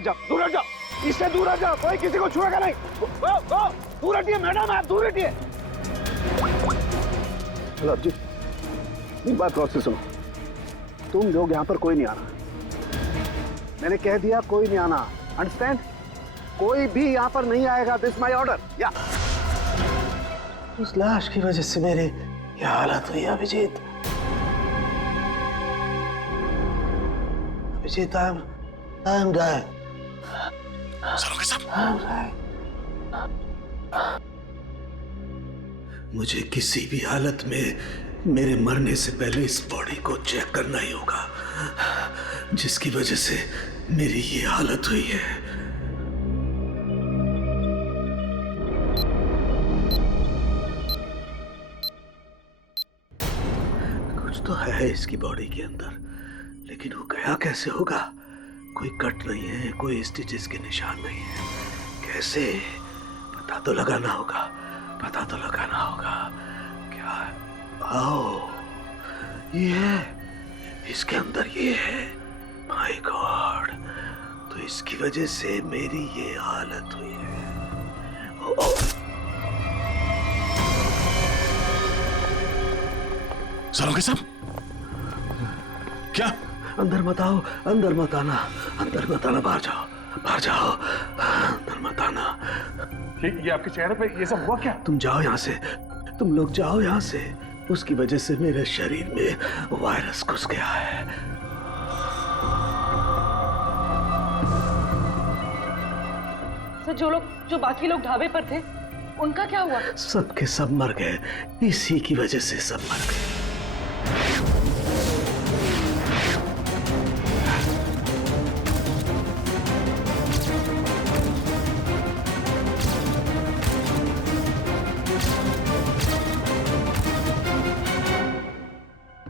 हट जाओ, दूर हट जाओ, इससे दूर हट जाओ, कोई किसी को छुएगा नहीं। दूर हटिए मैडम, आप दूर हटिए। हेलो जी, एक बात गौर से सुनो, तुम लोग यहाँ पर कोई नहीं आना, मैंने कह दिया कोई नहीं आना, अंडरस्टैंड? कोई भी यहाँ पर नहीं आएगा, दिस माय ऑर्डर। या उस लाश की वजह से मेरी ये हालत हुई Abhijeet. Abhijeet, I am dying। मुझे किसी भी हालत में मेरे मरने से पहले इस बॉडी को चेक करना ही होगा, जिसकी वजह से मेरी ये हालत हुई है। कुछ तो है इसकी बॉडी के अंदर, लेकिन वो गया कैसे होगा? कोई कट नहीं है, कोई स्टिचेस के निशान नहीं है। कैसे? पता तो लगाना होगा, पता तो लगाना होगा। क्या? आओ, ये है, इसके अंदर ये है। माय गॉड, तो इसकी वजह से मेरी ये हालत हुई है। सालोके साहब, क्या? अंदर मत आओ, अंदर मत आना, अंदर मत आना, बाहर जाओ, बाहर जाओ, अंदर मत आना। ये आपके चेहरे पे ये सब हुआ क्या? तुम जाओ यहाँ से, तुम लोग जाओ यहाँ से। उसकी वजह से मेरे शरीर में वायरस घुस गया है। सर, जो बाकी लोग ढाबे पर थे, उनका क्या हुआ? सबके सब मर गए, इसी की वजह से सब मर गए।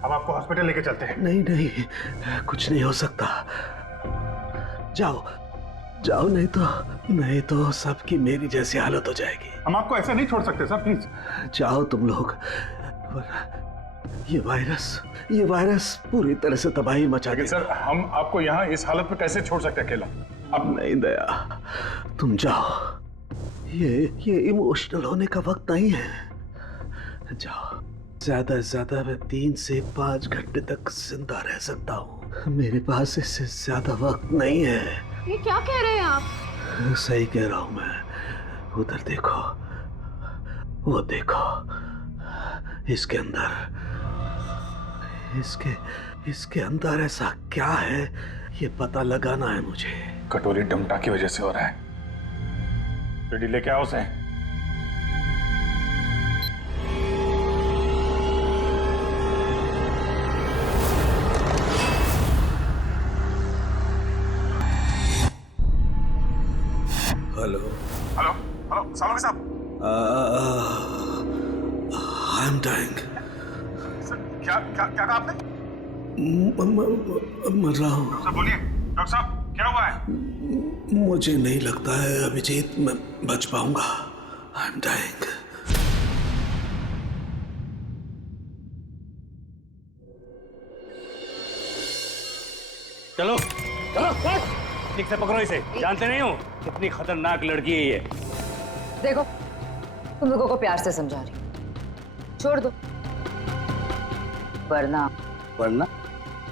अब आपको हॉस्पिटल लेके चलते हैं। नहीं नहीं, कुछ नहीं हो सकता। जाओ जाओ, नहीं तो सबकी मेरी जैसी हालत हो जाएगी। हम आपको ऐसे नहीं छोड़ सकते सर, प्लीज जाओ तुम लोग। ये वायरस पूरी तरह से तबाही मचा देगा। सर, हम आपको यहाँ इस हालत में कैसे छोड़ सकते अकेला? अब नहीं दया, तुम जाओ, ये इमोशनल होने का वक्त नहीं है। जाओ, ज्यादा से ज्यादा मैं 3 से 5 घंटे तक जिंदा रह सकता हूँ, मेरे पास इससे ज्यादा वक्त नहीं है। ये क्या कह रहे हैं आप? सही कह रहा हूँ मैं। उधर देखो, वो देखो, इसके इसके अंदर ऐसा क्या है, ये पता लगाना है मुझे। कटोरी डमटा की वजह से हो रहा है। रेडी लेके आओ उसे। हेलो हेलो हेलो, सालोके साहब। I am dying. क्या क्या क्या कहा आपने? मर रहा हूँ। डॉक्टर बोलिए, डॉक्टर साहब क्या हुआ है? मुझे नहीं लगता है अभिजीत मैं बच पाऊंगा। I am dying. चलो चलो, ठीक से पकड़ो इसे। जानते नहीं हो कितनी खतरनाक लड़की है ये। देखो, तुम लोगों को प्यार से समझा रही, छोड़ दो, वरना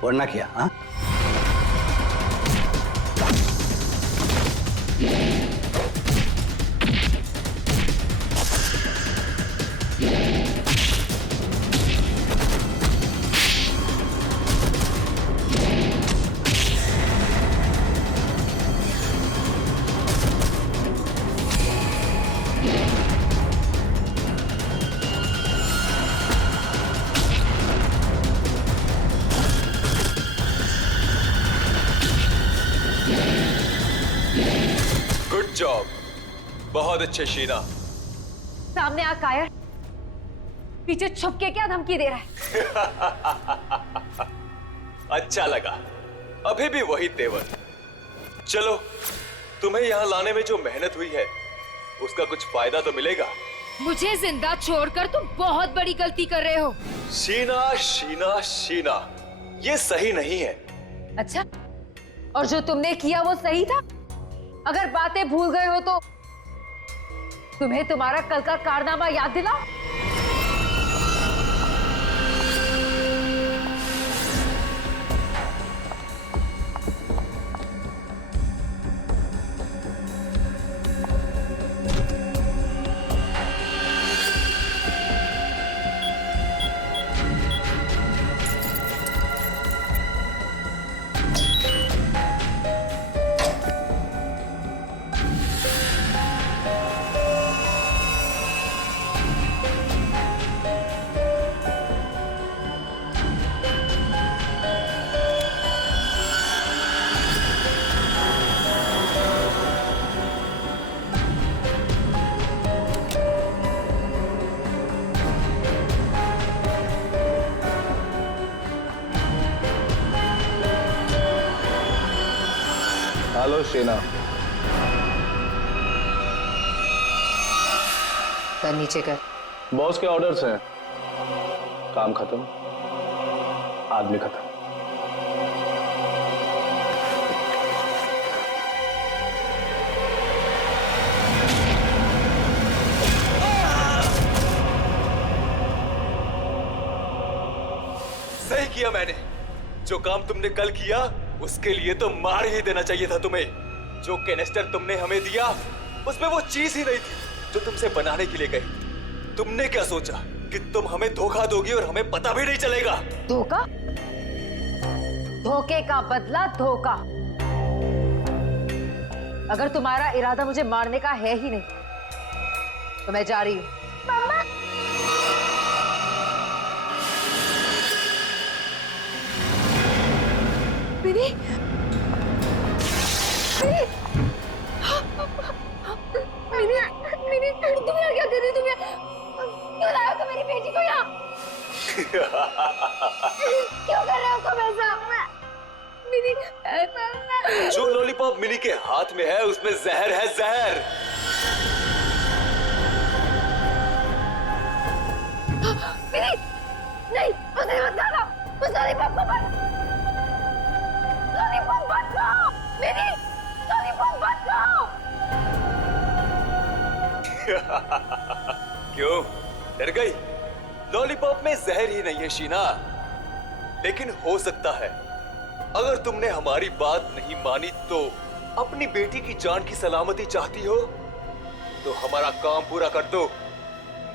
वरना क्या? हाँ, गुड जॉब, बहुत अच्छे शीना। सामने आ कायर, पीछे छुप के क्या धमकी दे रहा है? अच्छा लगा, अभी भी वही तेवर। चलो, तुम्हें यहाँ लाने में जो मेहनत हुई है उसका कुछ फायदा तो मिलेगा। मुझे जिंदा छोड़कर तुम बहुत बड़ी गलती कर रहे हो। शीना शीना शीना, ये सही नहीं है। अच्छा, और जो तुमने किया वो सही था? अगर बातें भूल गए हो तो तुम्हें तुम्हारा कल का कारनामा याद दिलाओ। हेलो शीना। सर नीचे कर। बॉस के ऑर्डर्स हैं। काम खत्म, आदमी खत्म। सही किया मैंने। जो काम तुमने कल किया उसके लिए तो मार ही देना चाहिए था तुम्हें। जो कैनिस्टर तुमने हमें दिया उसमें वो चीज ही नहीं थी जो तुमसे बनाने के लिए गई। तुमने क्या सोचा कि तुम हमें धोखा दोगी और हमें पता भी नहीं चलेगा? धोखा? धोखे का बदला धोखा। अगर तुम्हारा इरादा मुझे मारने का है ही नहीं तो मैं जा रही हूं। मम्मा! मिनी, मिनी, मिनी, तुम यहाँ क्या कर रही हो? तुम यहाँ क्यों लाए हो तुम मेरी बेटी को यहाँ? क्यों कर रहे हो तुम ऐसा? मिनी, जो लॉलीपॉप मिनी के हाथ में है उसमें जहर है, जहर। मिनी, नहीं, उसे मत खाना, उस लॉलीपॉप को मत। लॉलीपॉप मत खाओ, मिनी, लॉलीपॉप मत खाओ। क्यों डर गई? लॉलीपॉप में जहर ही नहीं है शीना, लेकिन हो सकता है अगर तुमने हमारी बात नहीं मानी तो अपनी बेटी की जान की सलामती चाहती हो तो हमारा काम पूरा कर दो,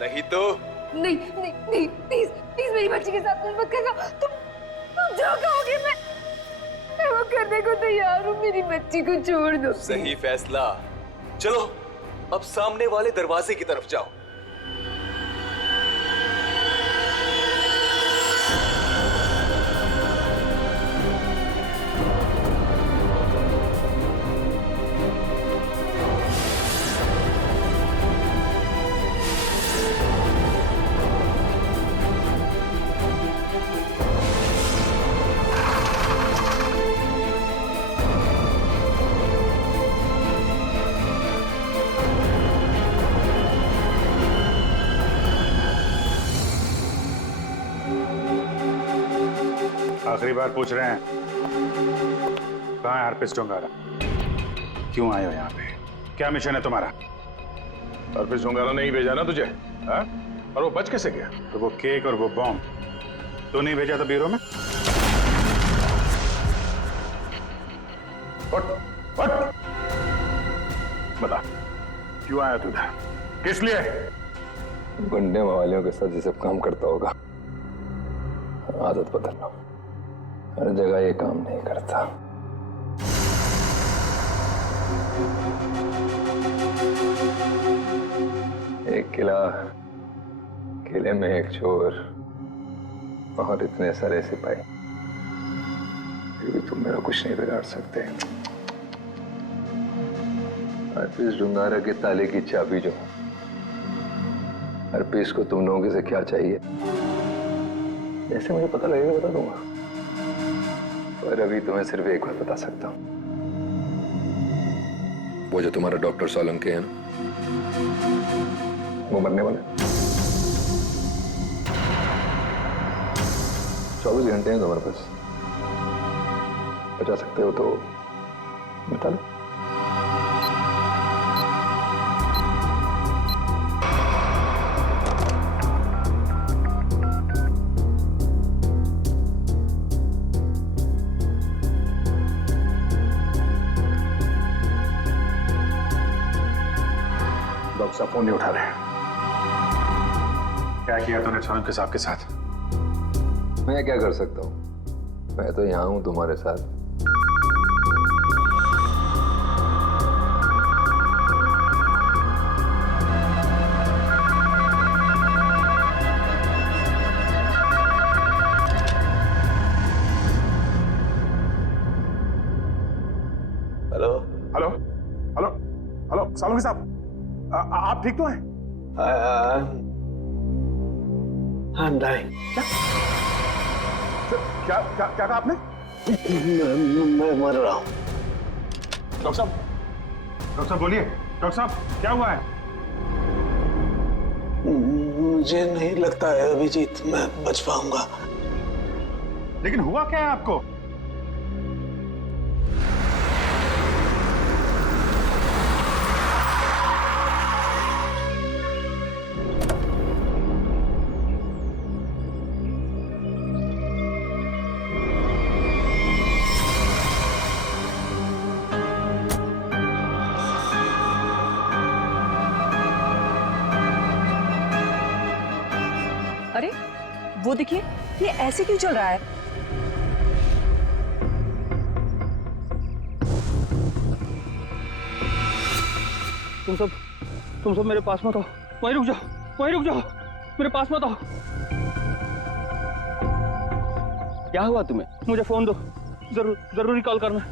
नहीं तो नहीं नहीं नहीं, प्लीज प्लीज मेरी बच्ची के साथ कुछ मत करना। तुम जो कहोगे मैं वो करने को तैयार हूँ। मेरी बच्ची को छोड़ दो। सही फैसला। चलो अब सामने वाले दरवाजे की तरफ जाओ। आखिरी बार पूछ रहे हैं, कहाँ है अर्पित डोंगारा? क्यों आए हो यहाँ पे? क्या मिशन है तुम्हारा? अर्पित डोंगारा नहीं भेजा ना तुझे, हा? और वो बच कैसे गया? तो वो केक और वो बॉम्ब तो नहीं भेजा था ब्यूरो में? बता, क्यों आया तू इधर? किस लिए? गुंडे मवालियों के साथ ये सब काम करता होगा। आदत बदल लो, हर जगह ये काम नहीं करता। एक किला, किले में एक चोर और इतने सारे सिपाही, फिर भी तुम मेरा कुछ नहीं बिगाड़ सकते। अर्पित डोंगारा के ताले की चाबी जो, अर्पित को तुम लोगों से क्या चाहिए जैसे मुझे पता लगेगा बता दूंगा, पर अभी तुम्हें सिर्फ एक बात बता सकता हूं। वो जो तुम्हारा डॉक्टर सोलंकी है ना, वो मरने वाला है। 24 घंटे हैं तुम्हारे पास, बचा सकते हो तो बता लो। डॉक्टर साहब फोन नहीं उठा रहे। क्या किया तूने सनम के साहब के साथ? मैं क्या कर सकता हूँ? मैं तो यहाँ हूँ तुम्हारे साथ। हेलो हेलो हेलो हेलो सालों साहब, आप ठीक तो हैं? I'm dying. क्या क्या क्या कहा आपने? मैं मर रहा हूँ। डॉक्टर साहब बोलिए। डॉक्टर साहब क्या हुआ है? मुझे नहीं लगता है अभिजीत मैं बच पाऊंगा। लेकिन हुआ क्या है आपको? अरे वो देखिए, ये ऐसे क्यों चल रहा है? तुम सब मेरे पास मत आओ, वहीं रुक जाओ, मेरे पास मत आओ। क्या हुआ तुम्हें? मुझे फोन दो, जरूरी कॉल करना।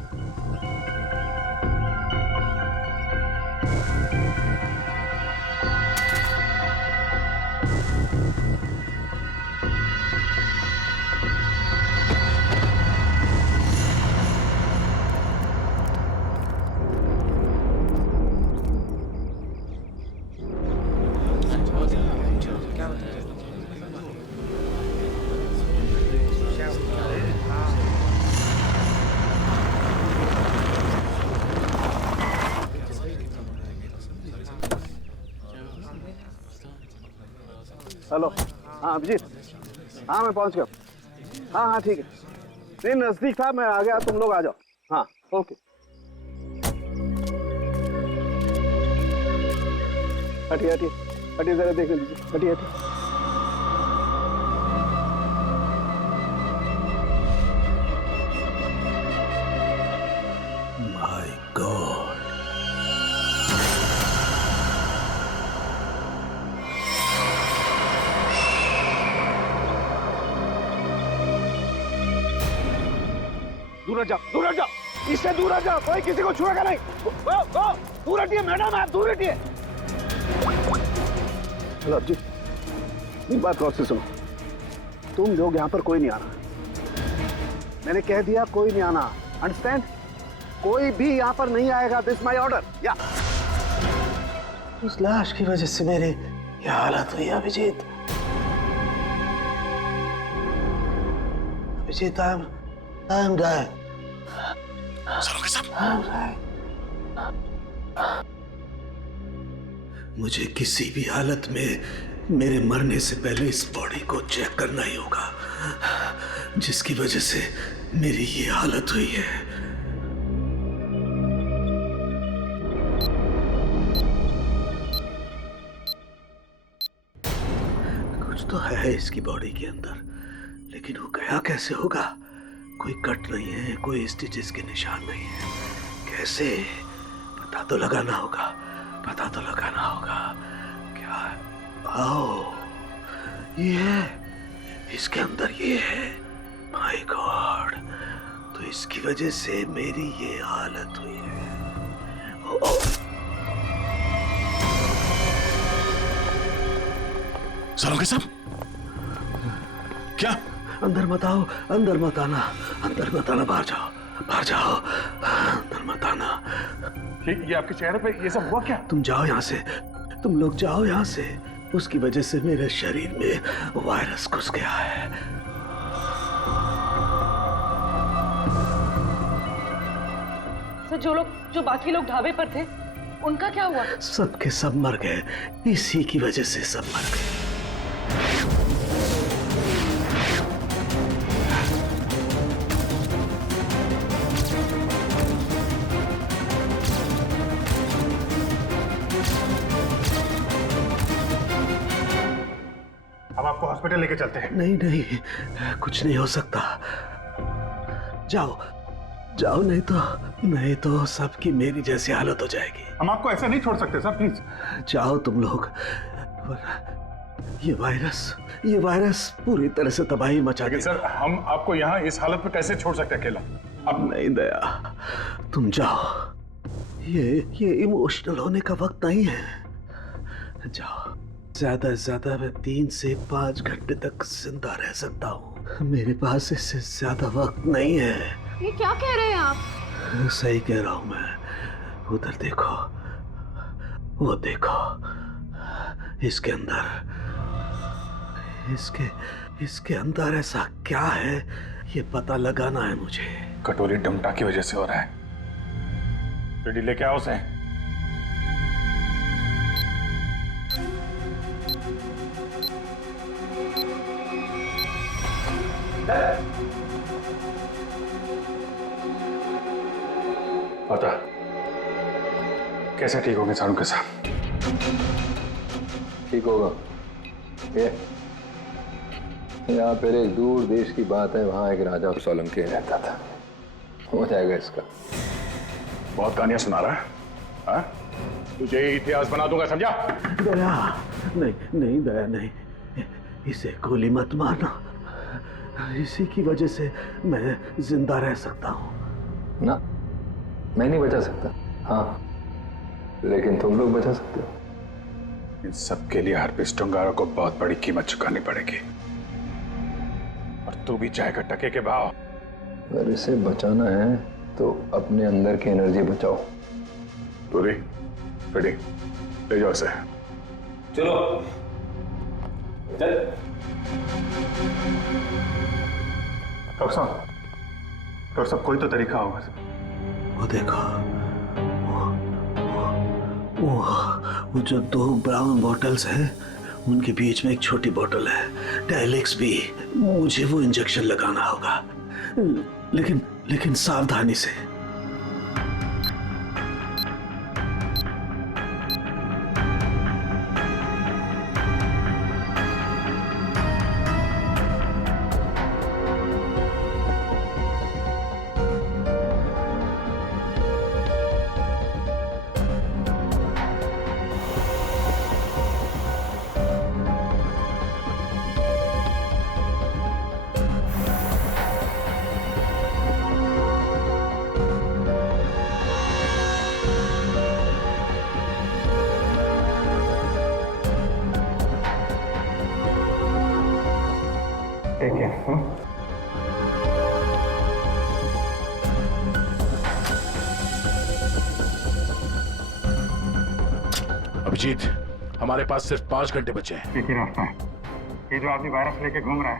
हेलो, हाँ अभिजीत, हाँ मैं पहुंच गया। हाँ हाँ ठीक है, नहीं नजदीक था, मैं आ गया, तुम लोग आ जाओ। हाँ ओके। हटिए जरा देख लीजिए, हटिए। माय गॉड, दूर हट जाओ, इससे दूर हट जाओ, कोई किसी को छुएगा नहीं। दूर हटिए मैडम, आप दूर हटिए। हेलो अभिजीत, एक बात गौर से सुनो, तुम लोग यहाँ पर कोई नहीं आना। मैंने कह दिया कोई नहीं आना, अंडरस्टैंड? कोई भी यहाँ पर नहीं आएगा, दिस माय ऑर्डर। या उस लाश की वजह से मेरी ये हालत हुई Abhijeet. Abhijeet I am dying. मुझे किसी भी हालत में मेरे मरने से पहले इस बॉडी को चेक करना ही होगा, जिसकी वजह से मेरी ये हालत हुई है। कुछ तो है इसकी बॉडी के अंदर, लेकिन वो गया कैसे होगा? कोई कट नहीं है, कोई स्टिचेस के निशान नहीं है। कैसे? पता तो लगाना होगा। क्या? आओ, ये है, इसके अंदर ये है। माय गॉड, तो इसकी वजह से मेरी ये हालत हुई है। सालों साहब क्या? अंदर मत आना, बाहर जाओ, अंदर मत आना। ये आपके चेहरे पे ये सब हुआ क्या? तुम लोग जाओ यहाँ से। उसकी वजह से मेरे शरीर में वायरस घुस गया है। सर, जो बाकी लोग ढाबे पर थे, उनका क्या हुआ? सब के सब मर गए, इसी की वजह से सब मर गए। हम आपको हॉस्पिटल लेके चलते हैं। नहीं नहीं, कुछ नहीं हो सकता। जाओ जाओ, नहीं तो सबकी मेरी जैसी हालत हो जाएगी। हम आपको ऐसे नहीं छोड़ सकते सर, प्लीज। जाओ तुम लोग, ये वायरस पूरी तरह से तबाही मचा लेकिन देगा। सर, हम आपको यहाँ इस हालत में कैसे छोड़ सकते हैं अकेला? अब नहीं दया, तुम जाओ, ये इमोशनल होने का वक्त नहीं है। जाओ, ज्यादा से ज्यादा मैं 3 से 5 घंटे तक जिंदा रह सकता हूँ। मेरे पास इससे ज्यादा वक्त नहीं है। ये क्या कह रहे हैं आप? सही कह रहा हूँ मैं। उधर देखो, वो देखो, इसके अंदर ऐसा क्या है, ये पता लगाना है मुझे। कटोरी डमटा की वजह से हो रहा है। रेडी लेके आओ उसे। पता कैसे ठीक होंगे सारू के साथ? ठीक होगा। ये यहाँ पहले एक दूर देश की बात है, वहाँ एक राजा सोलंकी रहता था। हो जाएगा इसका। बहुत कहानियां सुना रहा है, हाँ? तुझे इतिहास बना दूंगा, समझा? दया नहीं दया नहीं, इसे गोली मत मारना। इसी की वजह से मैं जिंदा रह सकता हूँ। ना, मैं नहीं बचा सकता, हाँ, लेकिन तुम लोग बचा सकते हो। इन सब के लिए हार्पिस टुंगारा को बहुत बड़ी कीमत चुकानी पड़ेगी, और तू भी चाहेगा टके के भाव। अगर इसे बचाना है तो अपने अंदर की एनर्जी बचाओ। पूरी रेडी, ले जाओ इसे। चलो चल। डॉक्टर साहब कोई तो तरीका होगा। वो देखो, वो जो 2 ब्राउन बॉटल्स हैं, उनके बीच में एक छोटी बोतल है, डायलेक्स भी। मुझे वो इंजेक्शन लगाना होगा, लेकिन सावधानी से। ठीक है। अभिजीत, हमारे पास सिर्फ 5 घंटे बचे हैं। एक ही रास्ता है, ये जो आदमी वायरस लेके घूम रहा है,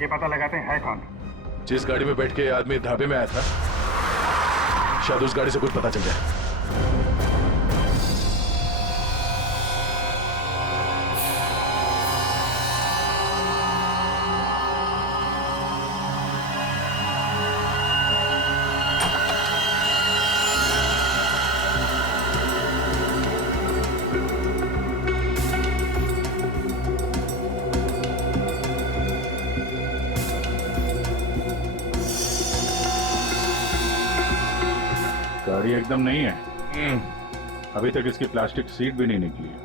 ये पता लगाते हैं है कौन। जिस गाड़ी में बैठ के ये आदमी ढाबे में आया था, शायद उस गाड़ी से कुछ पता चल जाए। गाड़ी एकदम नहीं है, अभी तक इसकी प्लास्टिक सीट भी नहीं निकली है।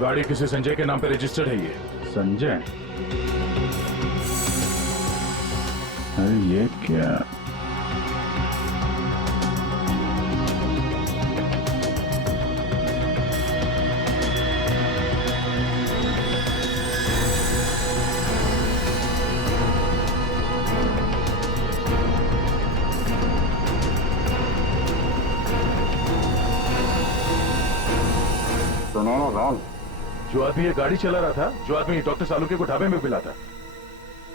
गाड़ी किसी संजय के नाम पे रजिस्टर्ड है। ये संजय? अरे ये क्या? सुनो ना राम, जो आदमी ये गाड़ी चला रहा था, जो आदमी डॉक्टर सालुके को ढाबे में मिला था,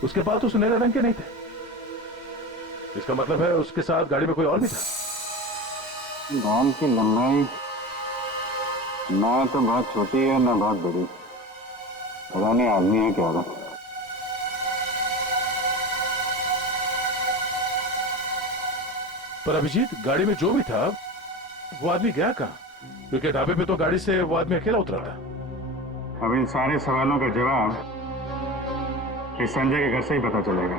उसके बाल तो सुनहरे रंग के नहीं थे। इसका मतलब है उसके साथ गाड़ी में कोई और भी था। बाल की लंबाई ना तो बहुत छोटी है ना बहुत बड़ी, पता नहीं आदमी है क्या था। पर अभिजीत, गाड़ी में जो भी था वो आदमी गया कहाँ? क्योंकि ढाबे पे तो गाड़ी से वो आदमी अकेला उतरा था। अब इन सारे सवालों का जवाब इस संजय के घर से ही पता चलेगा।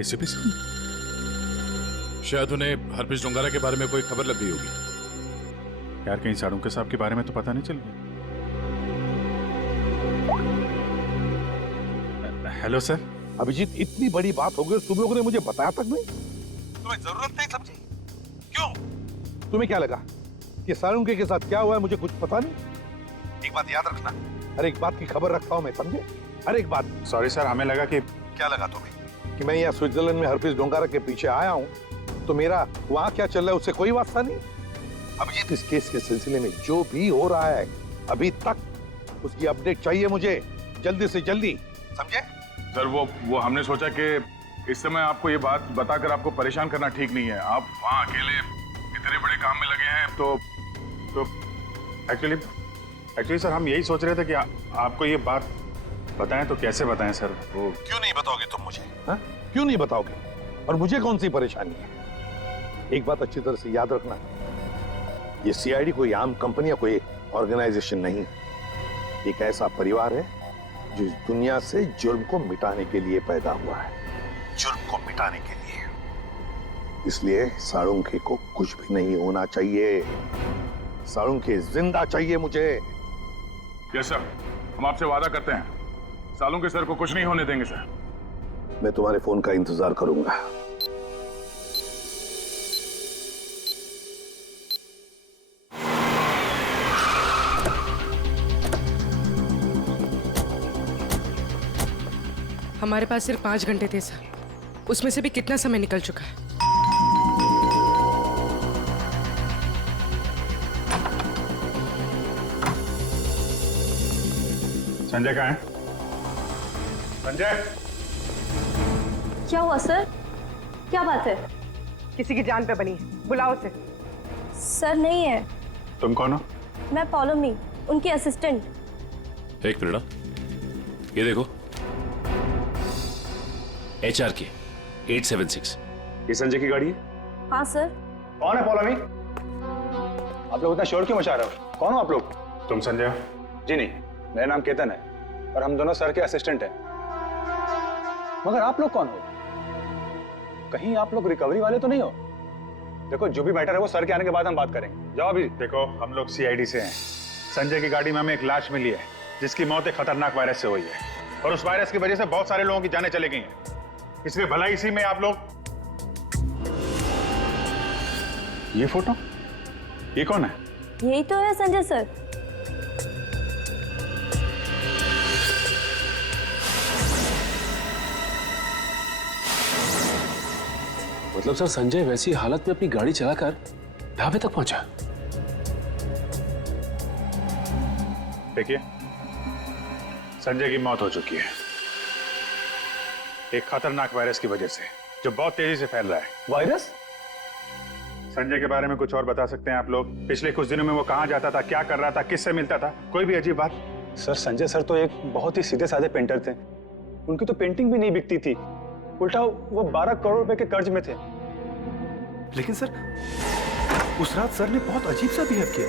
एसीपी साहब, शायद उन्हें हरप्रीत डोंगारा के बारे में कोई खबर लग गई होगी। यार कहीं साड़ू साहब के बारे में तो पता नहीं चल गया। Hello sir. अभिजीत, इतनी बड़ी बात हो गई, तुम लोगों ने मुझे बताया तक नहीं। तुम्हें जरूरत नहीं समझी? क्यों? तुम्हें क्या लगा कि साळुंके के साथ क्या हुआ है मुझे कुछ पता नहीं? एक बात याद रखना, हर एक बात की खबर रखता हूं मैं, समझे? हर एक बात। सॉरी सर, हमें लगा कि क्या लगा तुम्हें? कि मैं यहाँ स्विट्जरलैंड में हरप्रीत डोंगारा के पीछे आया हूँ, तो मेरा वहाँ क्या चल रहा है उससे कोई वास्ता नहीं। अभिजीत, इस केस के सिलसिले में जो भी हो रहा है अभी तक, उसकी अपडेट चाहिए मुझे, जल्दी से जल्दी, समझे? सर वो हमने सोचा कि इस समय आपको ये बात बताकर आपको परेशान करना ठीक नहीं है। आप वहाँ अकेले इतने बड़े काम में लगे हैं, तो एक्चुअली सर हम यही सोच रहे थे कि आपको ये बात बताएं, तो कैसे बताएं सर? वो क्यों नहीं बताओगे तुम मुझे? हाँ? क्यों नहीं बताओगे? और मुझे कौन सी परेशानी है? एक बात अच्छी तरह से याद रखना, ये सीआईडी कोई आम कंपनी या कोई ऑर्गेनाइजेशन नहीं, एक ऐसा परिवार है जो इस दुनिया से जुर्म को मिटाने के लिए पैदा हुआ है। जुर्म को मिटाने के लिए? इसलिए साळुंखे को कुछ भी नहीं होना चाहिए। साळुंखे जिंदा चाहिए मुझे। यस सर, हम आपसे वादा करते हैं साळुंखे सर को कुछ नहीं होने देंगे सर। मैं तुम्हारे फोन का इंतजार करूंगा। हमारे पास सिर्फ 5 घंटे थे सर, उसमें से भी कितना समय निकल चुका है। संजय कहाँ है? संजय! क्या हुआ सर? क्या बात है? किसी की जान पे बनी है, बुलाओ उसे। सर नहीं है। तुम कौन हो? मैं पौलमी, उनकी असिस्टेंट। एक मिनट, ये देखो, HRK 876। ये संजय की गाड़ी है? हाँ सर। कौन है पौलमी? आप लोग इतना शोर क्यों मचा रहे हो? कौन हो आप लोग? तुम संजय हो? जी नहीं, मेरा नाम केतन है और हम दोनों सर के असिस्टेंट हैं। मगर आप लोग कौन हो? कहीं आप लोग रिकवरी वाले तो नहीं हो? देखो, जो भी मैटर है वो सर के आने के बाद हम बात करेंगे। जाओ अभी। देखो, हम लोग सीआईडी से हैं। संजय की गाड़ी में हमें एक लाश मिली है जिसकी मौत एक खतरनाक वायरस से हुई है, और उस वायरस की वजह से बहुत सारे लोगों की जानें चली गई हैं। इसलिए भला इसी में आप लोग। ये फोटो, ये कौन है? यही तो है संजय सर। मतलब सर, संजय वैसी हालत में अपनी गाड़ी चलाकर ढाबे तक पहुंचा? देखिए, संजय की मौत हो चुकी है एक खतरनाक वायरस की वजह से, जो बहुत तेजी से फैल रहा है। वायरस? संजय के बारे में कुछ और बता सकते हैं आप लोग? पिछले कुछ दिनों में वो कहाँ जाता था, क्या कर रहा था, किससे मिलता था? कोई भी अजीब बात? सर, संजय सर तो एक बहुत ही सीधे साधे पेंटर थे। उनकी तो पेंटिंग भी नहीं बिकती थी, उल्टा वो 12 करोड़ रुपए के कर्ज में थे। लेकिन सर, उस रात सर ने बहुत अजीब सा बिहेव किया।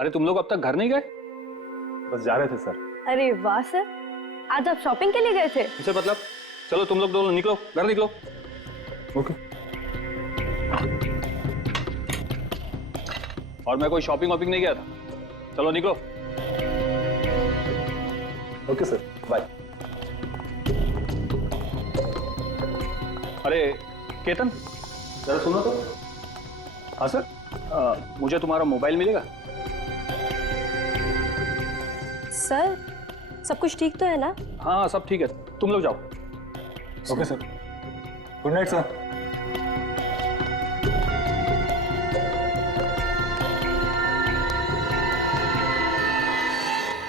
अरे तुम लोग अब तक घर नहीं गए? बस जा रहे थे सर। अरे वाह सर, आज आप शॉपिंग के लिए गए थे? सर मतलब, चलो तुम लोग दोनों निकलो, घर निकलो। ओके। और मैं कोई शॉपिंग वॉपिंग नहीं गया था, चलो निकलो। Okay sir, bye. अरे केतन, जरा सुनो तो। हाँ सर, मुझे तुम्हारा मोबाइल मिलेगा? सर, सब कुछ ठीक तो है ना? हाँ सब ठीक है, तुम लोग जाओ। Okay sir, good night sir.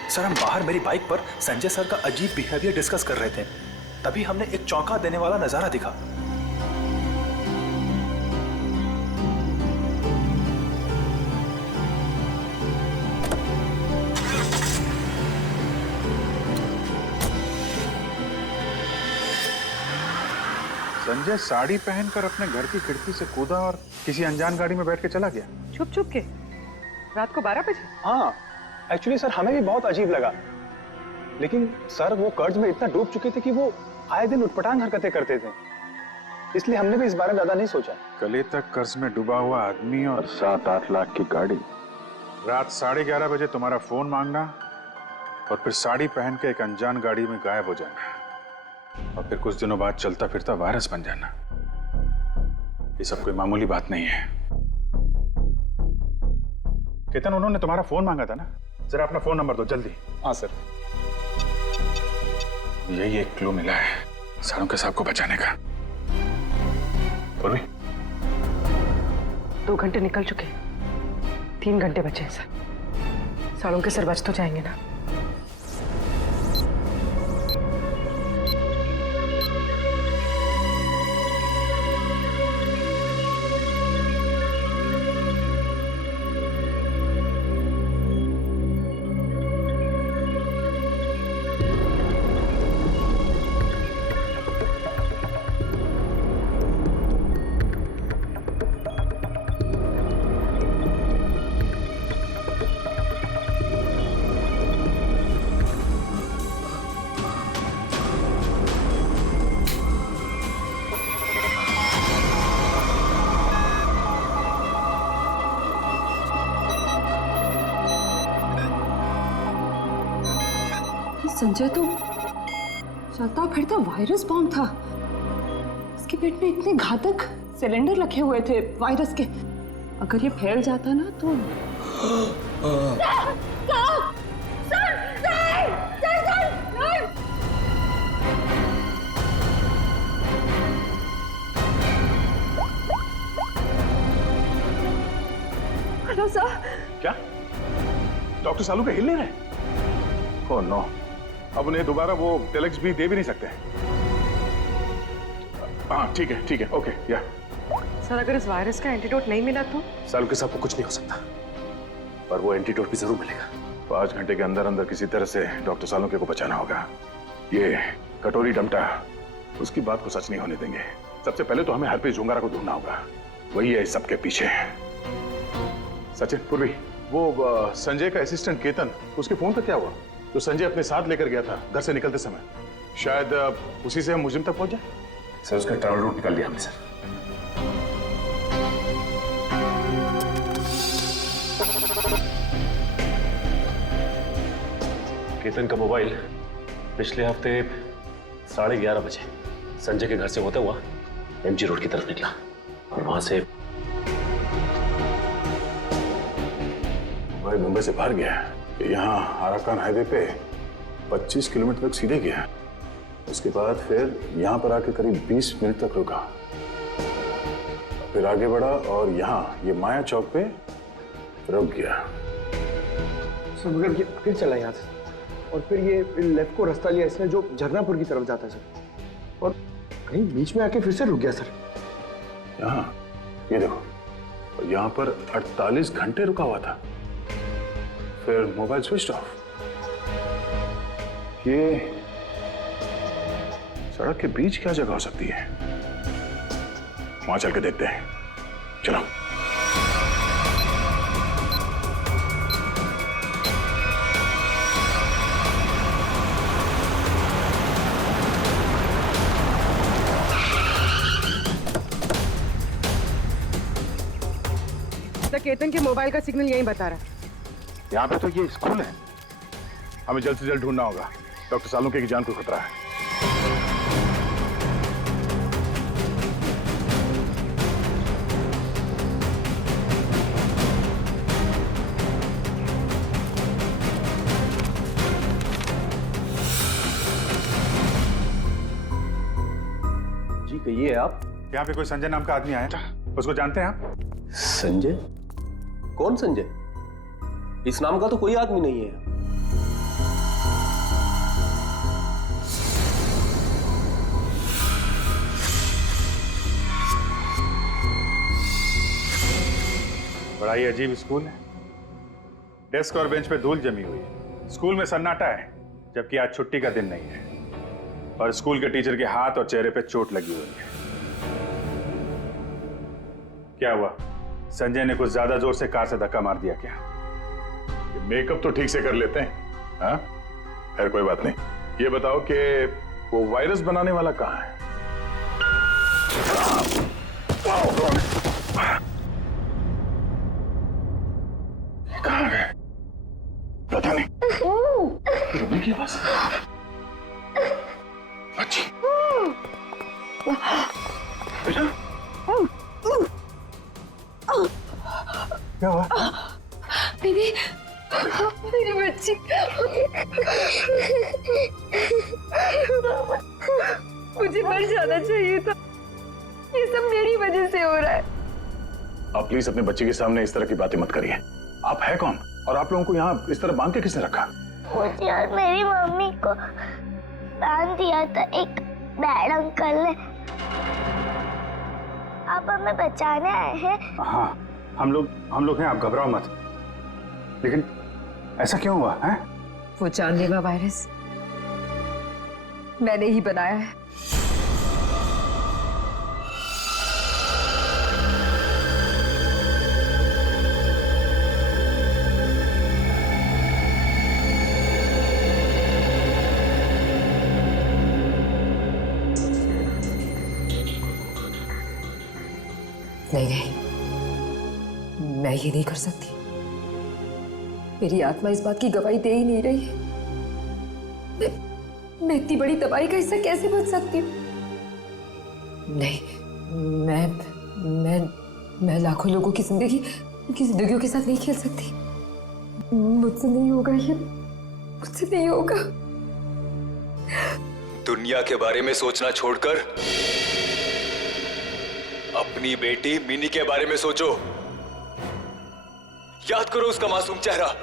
Sir, हम बाहर मेरी बाइक पर संजय सर का अजीब बिहेवियर डिस्कस कर रहे थे, तभी हमने एक चौंका देने वाला नजारा दिखा। संजय साड़ी पहनकर अपने घर की खिड़की से कूदा और किसी अनजान गाड़ी में बैठ के चला गया। छुप छुप के रात को 12 बजे? हाँ, एक्चुअली सर हमें भी बहुत अजीब लगा, लेकिन सर वो कर्ज में इतना डूब चुके थे कि वो आए दिन उटपटांग हरकतें करते थे, इसलिए हमने भी इस बारे में ज्यादा नहीं सोचा। कल तक कर्ज में डूबा हुआ आदमी और 7-8 लाख की गाड़ी। रात 11:30 बजे तुम्हारा फोन मांगना और फिर साड़ी पहन के एक अनजान गाड़ी में गायब हो जाना और फिर कुछ दिनों बाद चलता फिरता वायरस बन जाना, ये सब कोई मामूली बात नहीं है। केतन, उन्होंने तुम्हारा फोन मांगा था ना? जरा अपना फोन नंबर दो जल्दी। हाँ सर। यही एक क्लू मिला है सालुंके साहब को बचाने का। पूर्वी, 2 घंटे निकल चुके, 3 घंटे बचे हैं सर। सालुंके सर बच तो जाएंगे ना? संजय तो चलता फिरता वायरस बॉम्ब था। इसके पेट में इतने घातक सिलेंडर रखे हुए थे वायरस के, अगर ये फैल जाता ना तो क्या डॉक्टर सालुंके हिल नहीं रहे? ओह नो, अब उन्हें दोबारा वो टेलेक्स भी दे भी नहीं सकते। हाँ ठीक है, ओके या। सर अगर इस वायरस का एंटीडोट नहीं मिला तो? सालुंके साहब को कुछ नहीं हो सकता, पर वो एंटीडोट भी जरूर मिलेगा। 5 घंटे के अंदर अंदर किसी तरह से डॉक्टर सालुंके को बचाना होगा। ये कटोरी डमटा उसकी बात को सच नहीं होने देंगे। सबसे पहले तो हमें हरप्रीत जुंगारा को ढूंढना होगा, वही है सबके पीछे। सचिन, पूर्वी, वो संजय का असिस्टेंट केतन, उसके फोन पर क्या हुआ? जो संजय अपने साथ लेकर गया था घर से निकलते समय, शायद उसी से हम मुजिम तक पहुंच जाए। सर उसका ट्रैवल रूट निकाल लिया हमने सर। केतन का मोबाइल पिछले हफ्ते 11:30 बजे संजय के घर से होता हुआ एमजी रोड की तरफ निकला और वहां से भाई मुंबई से बाहर गया, यहाँ आराकान हाईवे पे 25 किलोमीटर तक सीधे गया। उसके बाद फिर यहाँ पर आके करीब 20 मिनट तक रुका, फिर आगे बढ़ा और यहाँ ये माया चौक पे रुक गया। सर मगर ये फिर चला यहाँ से और फिर ये लेफ्ट को रास्ता लिया इसने जो झरनापुर की तरफ जाता है सर, और कहीं बीच में आके फिर से रुक गया सर। यहाँ ये देखो, यहाँ पर 48 घंटे रुका हुआ था, फिर मोबाइल स्विच ऑफ। ये सड़क के बीच क्या जगह हो सकती है? वहां चल के देखते हैं, चलो। तो केतन के मोबाइल का सिग्नल यही बता रहा है। यहाँ पे तो ये स्कूल है, हमें जल्द से जल्द ढूंढना होगा। डॉक्टर सालुंके की जान को खतरा है। जी कहिए आप। यहाँ पे कोई संजय नाम का आदमी आया था, उसको जानते हैं आप? संजय? कौन संजय? इस नाम का तो कोई आदमी नहीं है। बड़ा ही अजीब स्कूल है। डेस्क और बेंच पे धूल जमी हुई है। स्कूल में सन्नाटा है, जबकि आज छुट्टी का दिन नहीं है। और स्कूल के टीचर के हाथ और चेहरे पे चोट लगी हुई है। क्या हुआ? संजय ने कुछ ज्यादा जोर से कार से धक्का मार दिया क्या? मेकअप तो ठीक से कर लेते हैं। हाँ, खैर कोई बात नहीं। ये बताओ कि वो वायरस बनाने वाला कहाँ है? कहाँ है? पता नहीं। रुबी के पास। अच्छी। बेटा। क्या हुआ? मेरी बच्ची। मुझे मर जाना चाहिए था। ये सब मेरी वजह से हो रहा है। आप प्लीज अपने बच्चे के सामने इस तरह की बातें मत करिए। आप है कौन और आप लोगों को यहाँ इस तरह बांध के किसने रखा? मुझे और मेरी मम्मी को बांध दिया था एक बैड अंकल ने। आप हमें बचाने आए हैं? हाँ, हम लोग हैं, आप घबराओ मत। लेकिन ऐसा क्यों हुआ है? वो जानलेवा वायरस मैंने ही बनाया है। नहीं, मैं ये नहीं कर सकती। मेरी आत्मा इस बात की गवाही दे ही नहीं रही है। मैं इतनी बड़ी तबाही का हिस्सा कैसे बन सकती हूँ? नहीं, मैं लाखों लोगों की जिंदगियों के साथ नहीं खेल सकती। मुझसे नहीं होगा ये, मुझसे नहीं होगा। दुनिया के बारे में सोचना छोड़कर अपनी बेटी मिनी के बारे में सोचो। याद करो उसका मासूम चेहरा।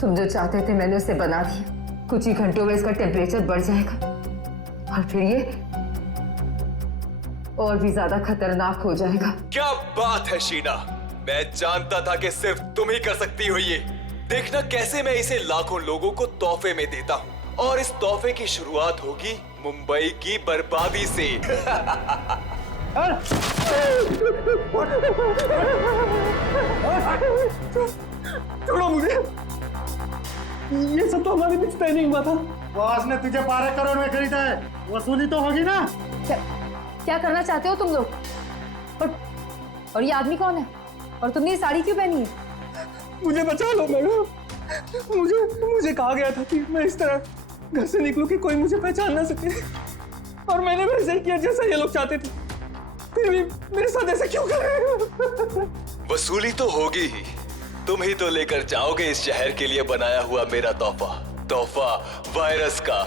तुम जो चाहते थे मैंने उसे बना दिया। कुछ ही घंटों में इसका टेम्परेचर बढ़ जाएगा और फिर ये और भी ज्यादा खतरनाक हो जाएगा। क्या बात है शीना, मैं जानता था कि सिर्फ तुम ही कर सकती हो ये। देखना कैसे मैं इसे लाखों लोगों को तोहफे में देता हूँ और इस तोहफे की शुरुआत होगी मुंबई की बर्बादी से। छोड़ो मुझे, ये सब तो हमारे बीच तय नहीं हुआ था। बॉस ने तुझे 12 करोड़ में खरीदा है, वसूली तो होगी ना। क्या करना चाहते हो तुम लोग? और ये आदमी कौन है? और तुमने ये साड़ी क्यों पहनी है? मुझे बचा लो मैडम। मुझे कहा गया था कि मैं इस तरह घर से निकलूं कि कोई मुझे पहचान ना सके, और मैंने वैसे ही किया जैसा ये लोग चाहते थे। फिर भी मेरे साथ ऐसा क्यों कर रहे हो? वसूली तो होगी ही, तुम ही तो लेकर जाओगे इस शहर के लिए बनाया हुआ मेरा तोहफा वायरस का।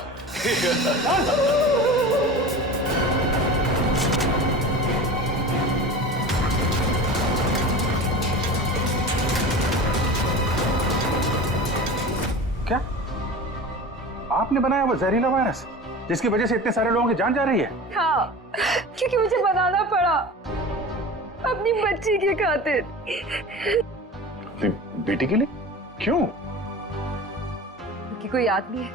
क्या आपने बनाया वो जहरीला वायरस जिसकी वजह से इतने सारे लोगों की जान जा रही है? हाँ, क्योंकि मुझे बनाना पड़ा अपनी बच्ची के खातिर। बेटी के लिए? क्यों? कि कोई आदमी है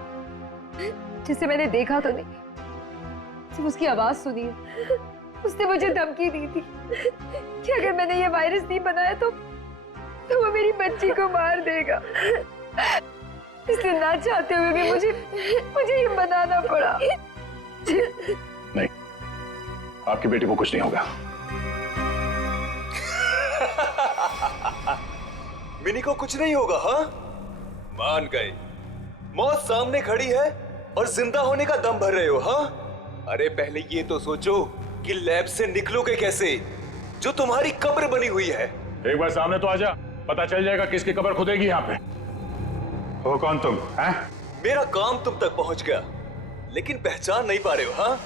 जिसे मैंने देखा तो नहीं, सिर्फ उसकी आवाज सुनी है। उसने मुझे धमकी दी थी कि अगर मैंने ये वायरस नहीं बनाया तो वो मेरी बच्ची को मार देगा। इसलिए ना चाहते हुए भी मुझे ये बनाना पड़ा। नहीं, आपकी बेटी को कुछ नहीं होगा। मिनी को कुछ नहीं होगा? हाँ, मान गए। मौत सामने खड़ी है और जिंदा होने का दम भर रहे हो? हाँ, अरे पहले ये तो सोचो कि लैब से निकलोगे कैसे, जो तुम्हारी कब्र बनी हुई है। एक बार सामने तो आजा। पता चल जाएगा किसकी कब्र खुदेगी यहाँ पे। हो कौन तुम? हैं? मेरा काम तुम तक पहुंच गया, लेकिन पहचान नहीं पा रहे हो? हाँ,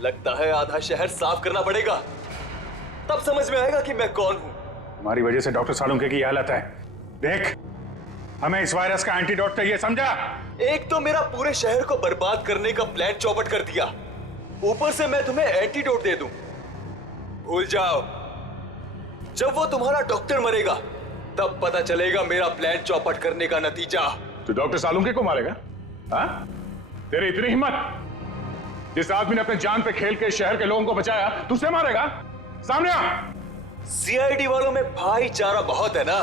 लगता है आधा शहर साफ करना पड़ेगा, तब समझ में आएगा कि मैं कौन हूं। तुम्हारी वजह से डॉक्टर सालुंके की हालत है। देख, हमें इस वायरस का एंटीडोट चाहिए, समझा? एक तो मेरा पूरे शहर को बर्बाद करने का प्लान चौपट कर दिया, ऊपर से मैं तुम्हें एंटीडोट दे दूं। भूल जाओ, जब वो तुम्हारा डॉक्टर मरेगा तब पता चलेगा मेरा प्लान चौपट करने का नतीजा। तू डॉक्टर सालुंके को मारेगा? हाँ? तेरी इतनी हिम्मत? जिस आदमी ने अपने जान पे खेल के शहर के लोगों को बचाया, तू उसे मारेगा? सामने आ। सीआईडी वालों में भाईचारा बहुत है ना,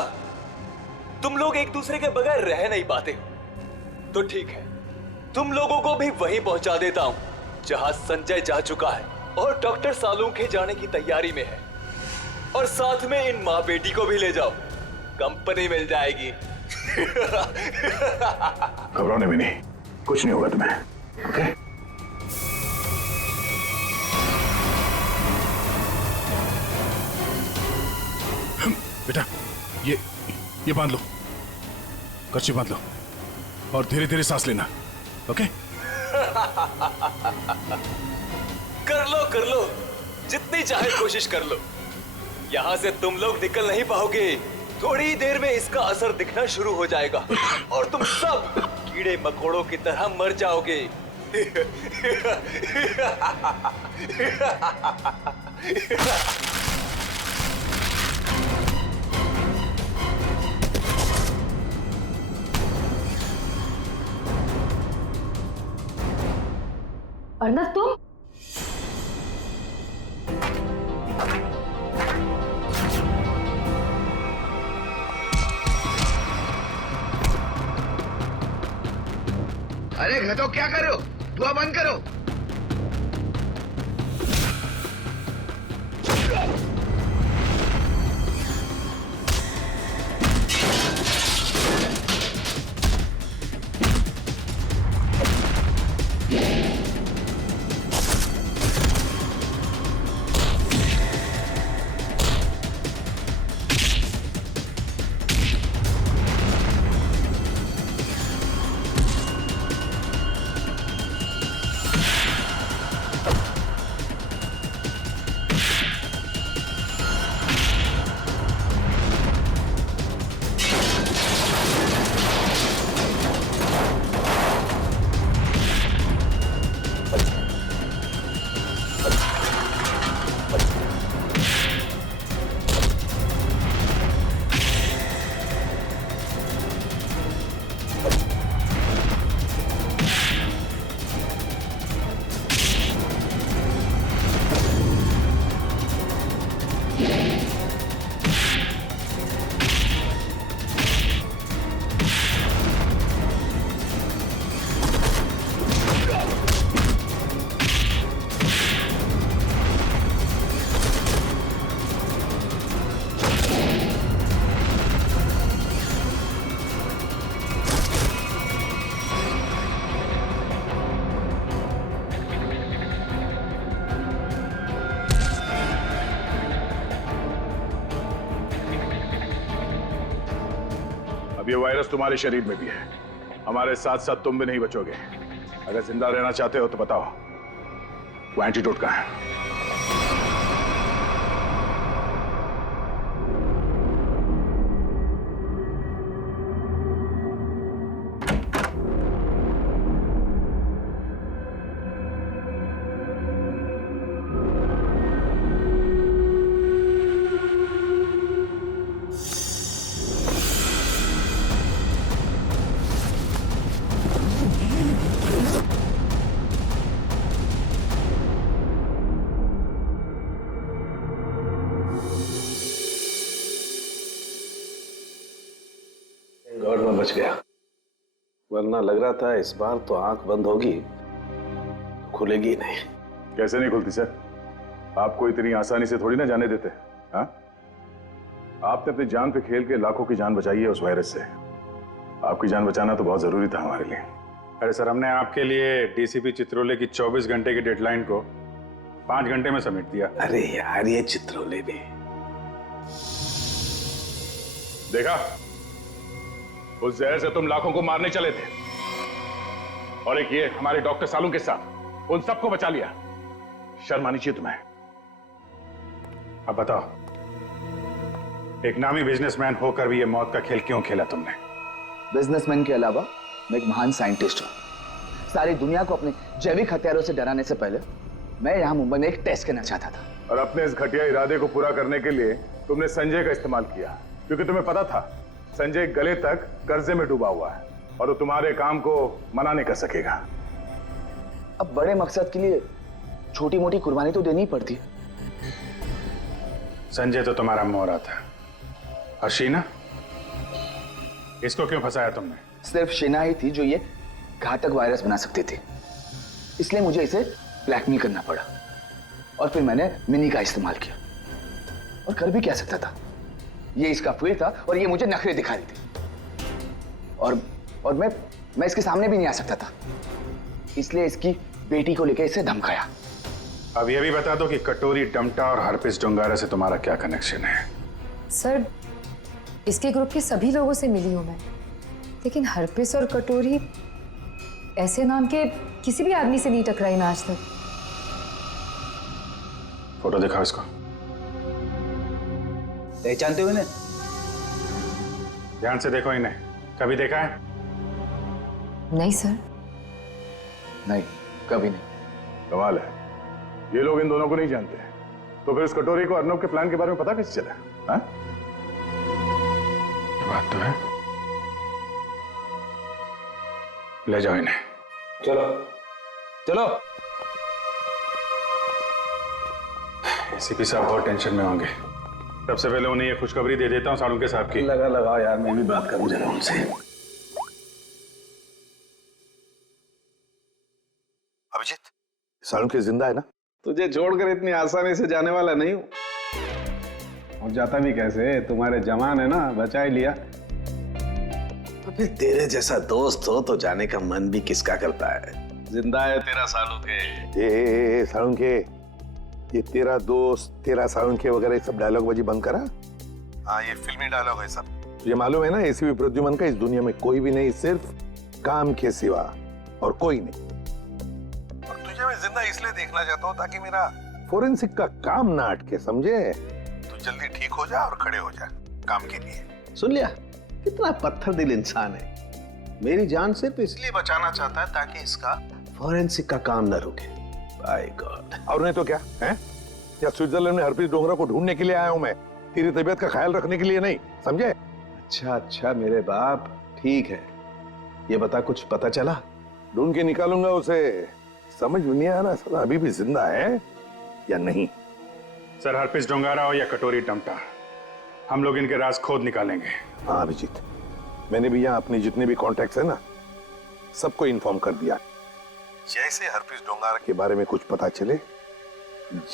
तुम लोग एक दूसरे के बगैर रह नहीं पाते हो। तो ठीक है, तुम लोगों को भी वहीं पहुंचा देता हूं जहां संजय जा चुका है और डॉक्टर सालुंके जाने की तैयारी में है। और साथ में इन माँ बेटी को भी ले जाओ, कंपनी मिल जाएगी। घबराने भी नहीं, कुछ नहीं होगा तुम्हें। ओके? बेटा, ये बांध लो, कर्ची बांध लो और धीरे धीरे सांस लेना। ओके? कर लो, जितनी चाहे कोशिश कर लो। यहां से तुम लोग निकल नहीं पाओगे, थोड़ी देर में इसका असर दिखना शुरू हो जाएगा और तुम सब कीड़े मकोड़ों की तरह मर जाओगे। अर्नब, तुम? अरे मैं तो क्या कर रहे हो? दुआ बंद करो। ये वायरस तुम्हारे शरीर में भी है, हमारे साथ साथ तुम भी नहीं बचोगे। अगर जिंदा रहना चाहते हो तो बताओ, वो एंटीडोट कहाँ है? गॉड में बच गया, वरना लग रहा था इस बार तो आंख बंद होगी तो खुलेगी ही नहीं। कैसे नहीं खुलती सर? आपको इतनी आसानी से थोड़ी ना जाने देते। हाँ, आपने अपनी जान पे खेल के लाखों की जान बचाई है उस वायरस से। आपकी जान बचाना तो बहुत जरूरी था हमारे लिए। अरे सर, हमने आपके लिए डीसीपी चित्रोले की 24 घंटे की डेडलाइन को 5 घंटे में समेट दिया। अरे यार, ये चित्रोले भी देखा, उस जहर से तुम लाखों को मारने चले थे और एक ये हमारे डॉक्टर सालू के साथ उन सबको बचा लिया। शर्म आनी चाहिए तुम्हें। अब बताओ, एक नामी बिजनेसमैन होकर भी ये मौत का खेल क्यों खेला तुमने? बिजनेसमैन के अलावा मैं एक महान साइंटिस्ट हूं। सारी दुनिया को अपने जैविक हथियारों से डराने से पहले मैं यहां मुंबई में एक टेस्ट करना चाहता था। और अपने इस घटिया इरादे को पूरा करने के लिए तुमने संजय का इस्तेमाल किया, क्योंकि तुम्हें पता था संजय गले तक कर्जे में डूबा हुआ है और वो तुम्हारे काम को मना नहीं कर सकेगा। अब बड़े मकसद के लिए छोटी मोटी कुर्बानी तो देनी ही पड़ती है। संजय तो तुम्हारा मोहरा था, और शीना, इसको क्यों फंसाया तुमने? सिर्फ शीना ही थी जो ये घातक वायरस बना सकती थी, इसलिए मुझे इसे ब्लैकमेल करना पड़ा और फिर मैंने मिनी का इस्तेमाल किया। और कर भी क्या सकता था, ये इसका फुए था और ये मुझे नखरे दिखा रही थी। और मैं इसके सामने भी नहीं आ सकता था, इसलिए इसकी बेटी को लेकर इसे धमकाया। अब ये भी बता दो कि कटोरी डमटा और हरपिस डोंगारा से तुम्हारा क्या कनेक्शन है? सर, इसके ग्रुप के सभी लोगों से मिली हूं मैं, लेकिन हरपिस और कटोरी ऐसे नाम के किसी भी आदमी से नहीं टकराई मैं आज तक। फोटो दिखाओ इसको। पहचानते हो इन्हें? ध्यान से देखो इन्हें। कभी देखा है? नहीं सर। नहीं, कभी नहीं। कमाल है, ये लोग इन दोनों को नहीं जानते। तो फिर इस कटोरी को अर्नब के प्लान के बारे में पता कैसे चला? हाँ? बात तो है। ले जाओ इन्हें। चलो चलो। एसीपी साहब बहुत टेंशन में होंगे। सबसे पहले उन्हें ये खुशखबरी दे देता हूँ सालुंके साहब की। लगाओ यार, मैं भी बात करूं जरा उनसे। अभिजीत, सालुंके जिंदा है ना? तुझे छोड़कर इतनी आसानी से जाने वाला नहीं हूं। और जाता भी कैसे? तुम्हारे जवान है ना, बचा ही लिया। तो फिर तेरे जैसा दोस्त हो तो जाने का मन भी किसका करता है। जिंदा है तेरा सालुंके। सालुंके, ये तेरा दोस्त, तेरा सालुंके वगैरह सब डायलॉग बाजी बंद करा। हाँ, ये फिल्मी डायलॉग है सब। तुझे मालूम है ना, एसीपी प्रद्युमन का इस दुनिया में कोई भी नहीं, सिर्फ काम के सिवा और कोई नहीं। और तुझे मैं जिंदा इसलिए देखना चाहता हूँ ताकि मेरा फोरेंसिक का काम ना अटके, समझे? तू जल्दी ठीक हो जा और खड़े हो जा काम के लिए। सुन लिया, कितना पत्थर दिल इंसान है। मेरी जान सिर्फ इसलिए बचाना चाहता है ताकि इसका फोरेंसिक का काम न रुके। By God. और नहीं तो क्या है? या स्विट्जरलैंड में हरप्रीत डोंगरा को ढूंढने के लिए आया हूं मैं, तेरी तबीयत का ख्याल रखने के लिए नहीं, समझे? अच्छा मेरे बाप, ठीक है। ये बता, कुछ पता चला? ढूंढ के निकालूंगा उसे। समझ में नहीं आ रहा साला अभी भी जिंदा है या नहीं। सर, हरपिस डोंगारा हो या कटोरी डमटा, हम लोग इनके राज खोद निकालेंगे। हाँ अभिजीत, मैंने भी यहाँ अपने जितने भी कॉन्टैक्ट्स है ना, सबको इन्फॉर्म कर दिया। जैसे हरप्रीत डोंगारा के बारे में कुछ पता चले,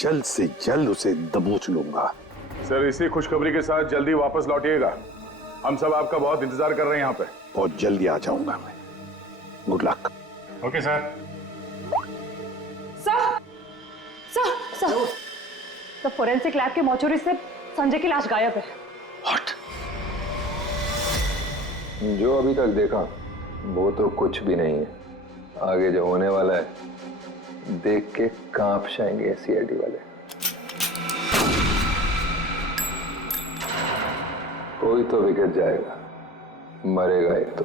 जल्द से जल्द उसे दबोच लूंगा। सर, इसी खुशखबरी के साथ जल्दी वापस लौटिएगा। हम सब आपका बहुत इंतजार कर रहे हैं यहाँ पे। बहुत जल्दी आ जाऊंगा मैं। Good luck. Okay sir. Sir, forensic lab के मॉर्चरी से संजय की लाश गायब है। जो अभी तक देखा वो तो कुछ भी नहीं है। आगे जो होने वाला है देख के कांप जाएंगे सीआईडी वाले। कोई तो विकेट जाएगा, मरेगा एक तो।